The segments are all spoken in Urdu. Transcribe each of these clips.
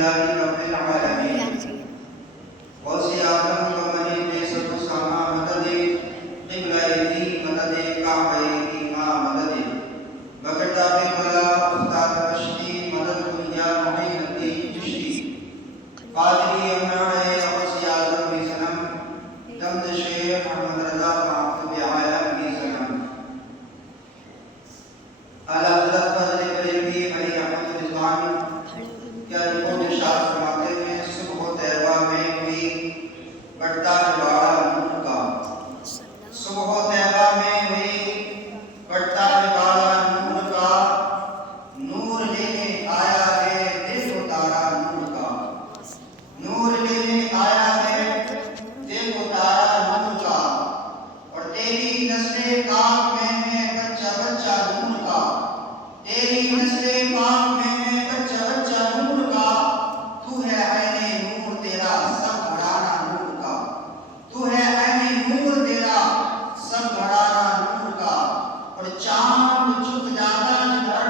لله رب العالمين غوث اعظم ومن بيسر سما مدد قبلتي مدد كعبتي ما مدد بغداد بلا استاد کشتی مدد دنیا معینتی چشتی قادری امرائے غوث اعظم کی سنم دمد شیخ محمد رضا معطب عالم کی سنم اعلیٰ حضرت فضل بریلوی علی احمد رضوان کیا رکھو نشاط فرماتے ہیں صبح و طیبہ میں ہوئی بڑھتا رواڑا نور کا صبح و طیبہ میں ہوئی بڑھتا رواڑا نور کا نور لینے آیا ہے دل اتارا نور کا نور لینے آیا ہے دل اتارا نور کا اور تیری نسل پاک میں ہے بچہ بچہ نور کا تیری نسل پاک میں ہے بچہ بچہ نور کا تو ہے عین نور تیرا سب بڑھانا نور کا تو ہے عین نور تیرا سب بڑھانا نور کا اور چاند چھپ جاتا جدھر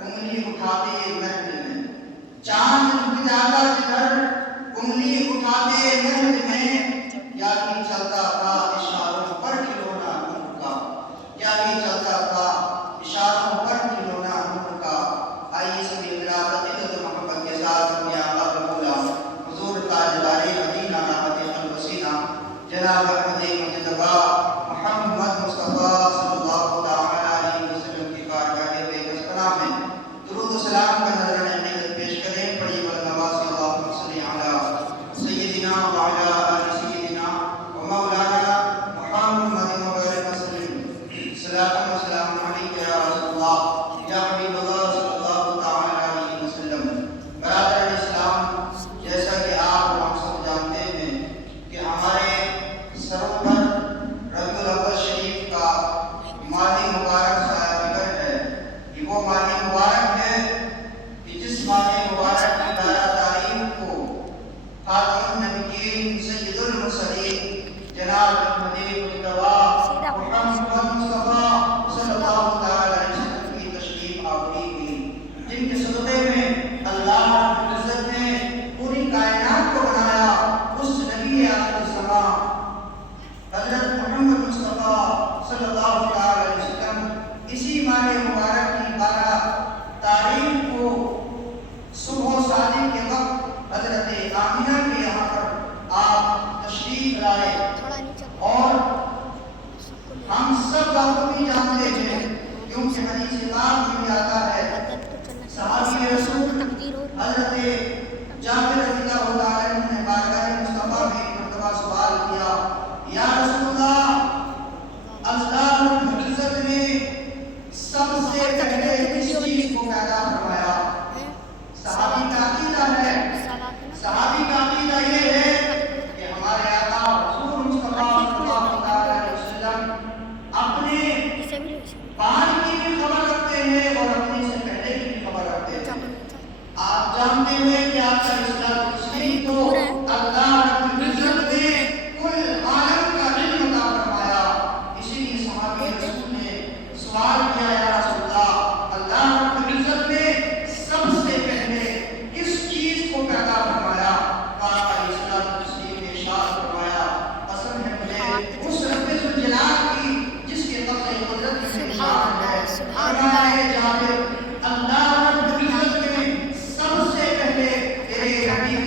انگلی اٹھاتے مہد میں چاند چھپ جاتا جدھر انگلی اٹھاتے مہد میں یا بھی چلتا تھا اشاروں پر کھلونا نور کا یا بھی چلتا تھا اشاروں پر کھلونا نور کا آئیے سبھی ملاقات عزت محبت کے ساتھ اپنے آقا ببولا حضور تاجدار مدینہ نعمت الوسینہ جناب احمد مجتبی محمد مصطفیٰ صلی اللہ تعالی علیہ وسلم کی بارگاہ بے پناہ میں درود و سلام کا نذرانہ عقیدت پیش کریں پڑھی والنواسی اللہم صلی علی سیدنا وعلی آل سیدنا ومولانا محمد مبارک وسلم صلاۃ و سلام علیک یا رسول اللہ یا حبیب اللہ صلی اللہ تعالی علیہ وسلم برادر اسلام جیسا کہ آپ اور ہم سب جانتے ہیں کہ ہمارے سروں پر ربیع الاول شریف کا ماہ مبارک سایہ فکر ہے یہ وہ ماہ مبارک ہے کہ جس ماہ مبارک کی 12 تاریخ کو خاتم النبیین سید المرسلین جناب احمد مجتبی محمد مصطفیٰ صلی اللہ تعالی علیہ وسلم کی تشریف آوری ہوئی جن کے صدقے میں اللہ رب العزت نے پوری کائنات کو بنایا اس نبی آخر الزمان حضرت محمد مصطفیٰ صلی اللہ تعالی علیہ وسلم اسی ماہ مبارک کی 12 تاریخ کو صبح و صادق کے وقت حضرت آمینہ کے یہاں پر آپ تشریف لائے اور ہم سب بخوبی جانتے ہیں کیونکہ حدیث پاک میں بھی آتا ہے صحابی رسول حضرت جابر رضی اللہ تعالی عنہ نے بارگاہ مصطفیٰ میں ایک مرتبہ سوال کیا یا رسول اللہ اللہ رب العزت نے سب سے پہلے کس چیز کو پیدا فرمایا صحابی کا عقیدہ ہے صحابی کا عقیدہ یہ ہے کہ ہمارے آقا حضور مصطفیٰ صلی اللہ تعالی علیہ وسلم اپنے بعد کی بھی خبر رکھتے ہیں اور اپنے سے پہلے کی بھی خبر رکھتے ہیں آپ جانتے ہیں کہ آپ کا اسلام تسلیم تو اللہ رب العزت نے کل عالم کا علم عطا فرمایا اسی لیے صحابی رسول نے سوال کیا یا رسول اللہ اللہ رب العزت نے سب سے پہلے کس چیز کو پیدا فرمایا آپ کا اسلام تسلیم نے ارشاد فرمایا قسم ہے مجھے اس رب ذوالجلال کی جس کے قبضہ قدرت کی شان ہے فرمایا جابر اللہ رب العزت نے سب سے پہلے تیرے حبیب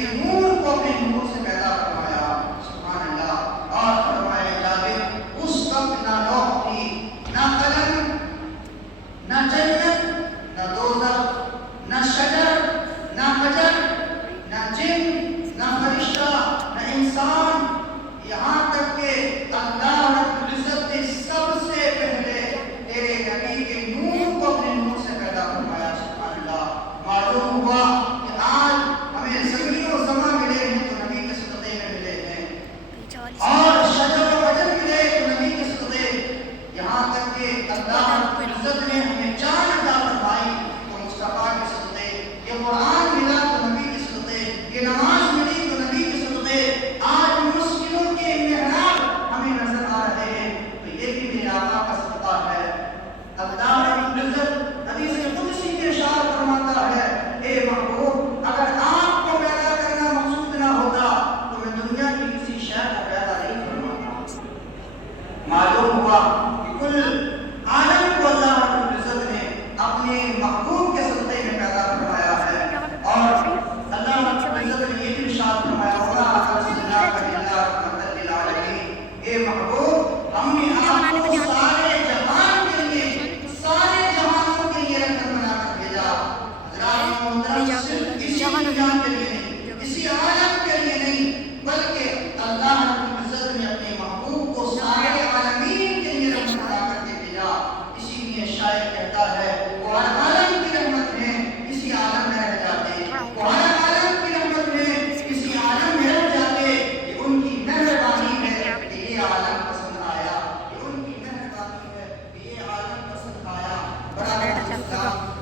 دنیا کے لیے نہیں، اسی عالم کے لیے نہیں، بلکہ اللہ رب العزت نے اپنے محبوب کو سارے عالمین کے لیے رحمت بنا کر کے بھیجا۔ اسی لیے شاعر کہتا ہے وہ ہر عالم کی رحمت میں کسی عالم میں رہ جاتے، وہ ہر عالم کی رحمت میں کسی عالم میں رہ جاتے، یہ ان کی مہربانی ہے کہ یہ عالم پسند آیا، یہ ان کی مہربانی ہے کہ یہ عالم پسند آیا۔ برابر اسلام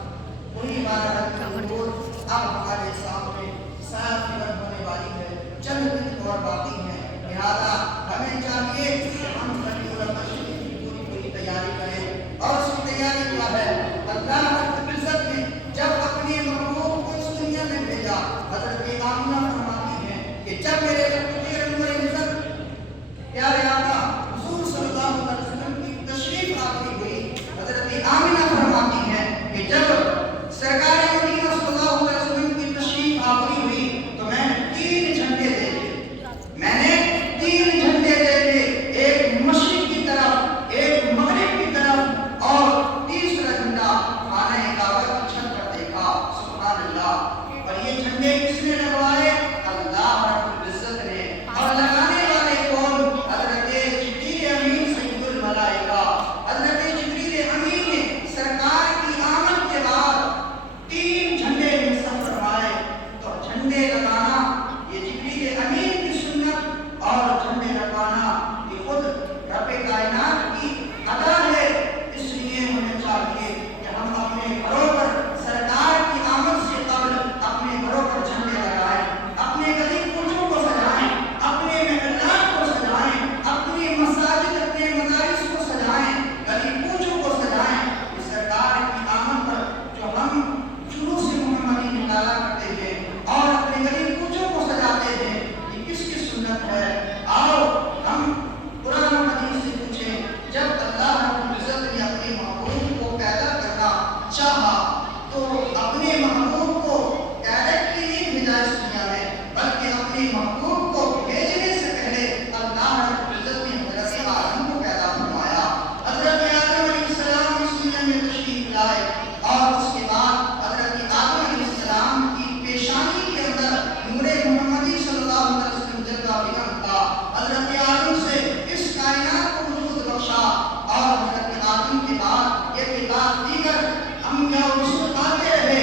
وہی بارہ اب ہمارے سامنے ساتھ ہونے والی ہے، چند دن اور باقی ہیں، لہذا ہمیں چاہیے کہ ہم ربیع الاول کی پوری تیاری کریں۔ اور اس کی تیاری کیا ہے؟ اللہ رب العزت نے جب اپنے محبوب کو اس دنیا میں بھیجا، حضرت آمنہ فرماتی ہیں کہ جب میرے انور عزت پیارے آقا حضور صلی اللہ علیہ وسلم کی تشریف آوری ہوئی، حضرت آمنہ فرماتی ہیں کہ جب سرکار مدینہ صلی اللہ علیہ وسلم کی تشریف آوری ہوئی تو میں نے 3 جھنڈے دیکھے، میں نے 3 جھنڈے دیکھے، ایک مشرق کی طرف، ایک مغرب کی طرف، اور تیسرا جھنڈا خانہ کعبہ کی چھت پر دیکھا۔ سبحان اللہ۔ اور یہ جھنڈے کس نے لگوائے؟ اللہ رب العزت نے۔ اور لگانے والے کون؟ حضرت جبریل امین سید الملائکہ۔ حضرت جبریل امین نے سرکار کی آمد کے بعد 3 جھنڈے نصب فرمائے۔ تو جھنڈے لگانا یہ جبریل امین کی سنت، اور جھنڈے لگانا یہ خود رب کائنات کی ادا ہے۔ اس لیے ہمیں چاہیے کہ ہم اپنے گھروں پر سرکار کی آمد سے قبل اپنے گھروں پر جھنڈے لگائیں، اپنے گلی کوچوں کو سجائیں، اپنے محلات کو سجائیں، اپنی مساجد، اپنے مدارس کو سجائیں، گلی کوچوں کو سجائیں۔ یہ سرکار کی آمد پر جو ہم شروع سے محمدی نکالا کرتے ہیں اور اپنے گلی کوچوں کو سجاتے ہیں، یہ کس کی سنت ہے؟ آؤ ہم قرآن و حدیث سے پوچھیں۔ جب اللہ رب العزت نے اپنے محبوب کو پیدا کرنا چاہا تو اپنے محبوب کو ڈائریکٹلی نہیں بھیجا اس دنیا میں، بلکہ اپنے محبوب کو بھیجنے سے پہلے اللہ رب العزت نے حضرت آدم کو پیدا فرمایا۔ حضرت آدم علیہ السلام اس دنیا میں تشریف لائے، اور اس کے بعد حضرت آدم علیہ السلام کی پیشانی کے اندر نور محمدی صلی اللہ علیہ وسلم جلوہ افکن تھا۔ حضرت آدم سے اس کائنات کو وجود بخشا، اور حضرت آدم کے بعد یہ کے بعد دیگر انبیاء و رسول آتے رہے،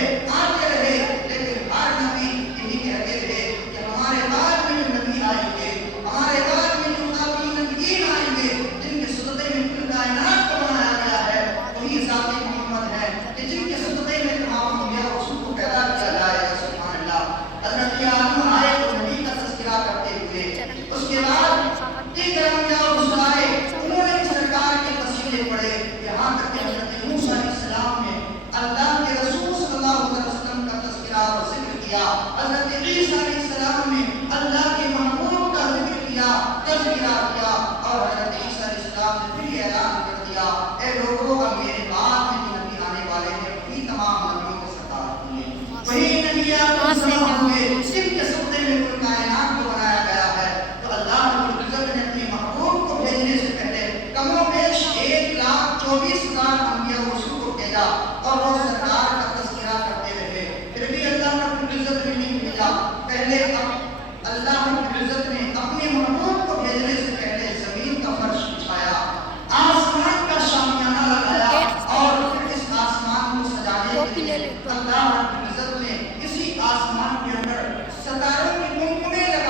لیکن ہر نبی یہی کہتے رہے کہ ہمارے بعد میں جو نبی آئیں گے، ہمارے بعد میں جو خاتون نبیین آئیں گے، جن کے صدقے میں کل کائنات کو بنایا گیا ہے، وہی ذات محمد ہے کہ جن کے صدقے میں تمام انبیاء و رسول کو پیدا کیا جائے گا۔ سبحان اللہ۔ حضرت آدم آئے تو نبی کا تذکرہ کرتے ہوئے، اس کے بعد دیگر انبیاء و رسول آئے، انہوں نے سرکار کے قصیدے پڑھے، یہاں تک کہ حضرت موسیٰ علیہ السلام نے اللہ کے رسول صلی اللہ علیہ وسلم کا تذکرہ اور ذکر کیا، حضرت عیسیٰ علیہ السلام نے اللہ کے محبوب کا ذکر کیا، تذکرہ کیا، اور حضرت عیسیٰ علیہ السلام نے پھر یہ اعلان کر دیا، اے لوگوں اب میرے بعد میں جو نبی آنے والے ہیں وہی تمام نبیوں کے سردار ہوں گے، وہی نبی ہوں گے جن کے صدقے میں کل کائنات کو بنایا گیا ہے۔ تو اللہ رب العزت نے اپنے محبوب کو بھیجنے سے پہلے کم و بیش 1,24,000 انبیاء و رسول کو بھیجا، اور وہ سرکار کا تذکرہ کرتے رہے، پھر بھی اللہ رب العزت نے نہیں بھیجا۔ پہلے اللہ رب العزت نے اپنے محبوب کو بھیجنے سے پہلے زمین کا فرش بچھایا، آسمان کا شامیانہ لگایا، اور پھر اس آسمان کو سجانے کے لیے اللہ رب العزت نے اسی آسمان کے اندر ستاروں کی گنگنیں لگا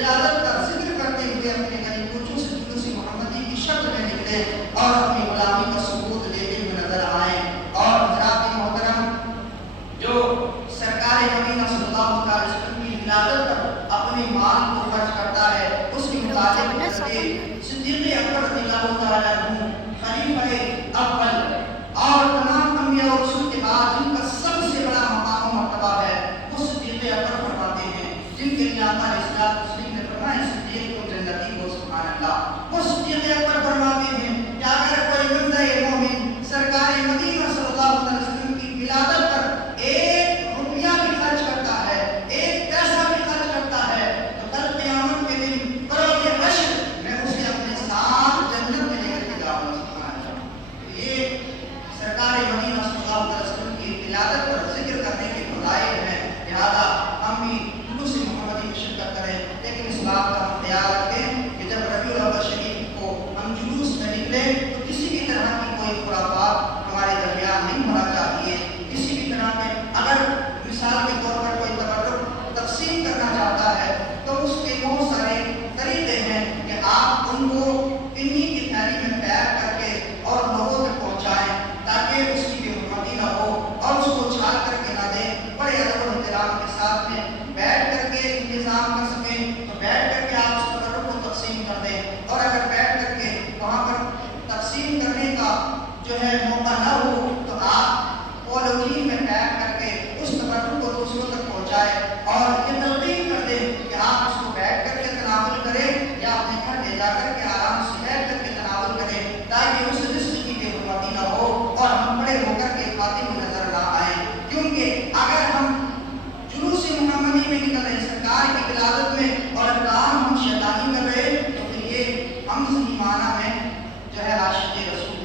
ولادت کا ذکر کرتے ہوئے اپنے غریب کوچوں سے جلوس محمدی کی شکل میں نکلے اور اپنی غلامی کا ثبوت دیتے ہوئے نظر آئے. اور حضرات محترم، جو سرکار مدینہ صلی اللہ علیہ وسلم کی ولادت پر اپنے مال کو خرچ کرتا ہے، اس کی مخالفت کرتے صدیق اکبر رضی اللہ تعالیٰ عنہ خلیفہ اول اور تمام انبیاء اور رسول کے بعد جن کا سب سے بڑا مقام و مرتبہ ہے، وہ صدیق اکبر فرماتے ہیں، جن کے لیے آقا علیہ الصلوۃ والسلام نے فرمایا صدیق تم جنتی ہو. سبحان اللہ. وہ صدیق اکبر فرماتے ہیں کہ اگر کوئی بندہ مومن سرکار مدینہ صلی اللہ علیہ وسلم کی ولادت پر ایک روپیہ بھی خرچ کرتا ہے، ایک پیسہ بھی خرچ کرتا ہے، تو کل قیامت کے دن بروز حشر میں اسے اپنے ساتھ جنت میں لے کر کے جاؤں گا. سبحان اللہ. یہ سرکار مدینہ صلی اللہ علیہ وسلم کی ولادت پر ذکر کرنے کے فضائل ہیں. لہذا ہم بھی جلوس محمدی میں شرکت کریں، لیکن اس بات کا ہم خیال رکھیں کہ جب ربیع الاول شریف کو ہم جلوس میں نکلیں تو کسی بھی طرح کی کوئی خرافات ہمارے درمیان نہیں ہونا چاہیے. کسی بھی طرح کے اگر مثال کے طور پر کوئی تبرک تقسیم کرنا چاہتا ہے تو اس کے بہت سارے طریقے ہیں کہ آپ ان کو پنی کی تھیلی میں پیک کر کے اور لوگوں تک پہنچائیں تاکہ اس کی بے حرمتی نہ ہو اور اس کو چھال کر کے نہ دیں. بڑے ادب و احترام کے ساتھ میں بیٹھ کر کے انتظام کر سکیں تو بیٹھ کر کے آپ اس تبرک کو تقسیم کر دیں، اور اگر بیٹھ کر کے وہاں پر تقسیم کرنے کا جو ہے موقع نہ ہو تو آپ پولیتھین میں پیک کر کے اس تبرک کو دوسروں تک پہنچائیں اور یہ تلقین کر دیں کہ آپ اس کو بیٹھ کر کے تناول کریں یا اپنے گھر لے جا کر کے آرام سے بیٹھ کر کے تناول کریں تاکہ اس رزق کی بے حرمتی نہ ہو اور ہم بڑے ہو کر کے کھاتے ہوئے نظر نہ آئیں. کیونکہ اگر ہم جلوس محمدی میں نکل رہے سرکار کی ولادت میں اور کام ہم شیطانی کر رہے تو پھر یہ ہم صحیح معنی میں جو ہے عاشق رسول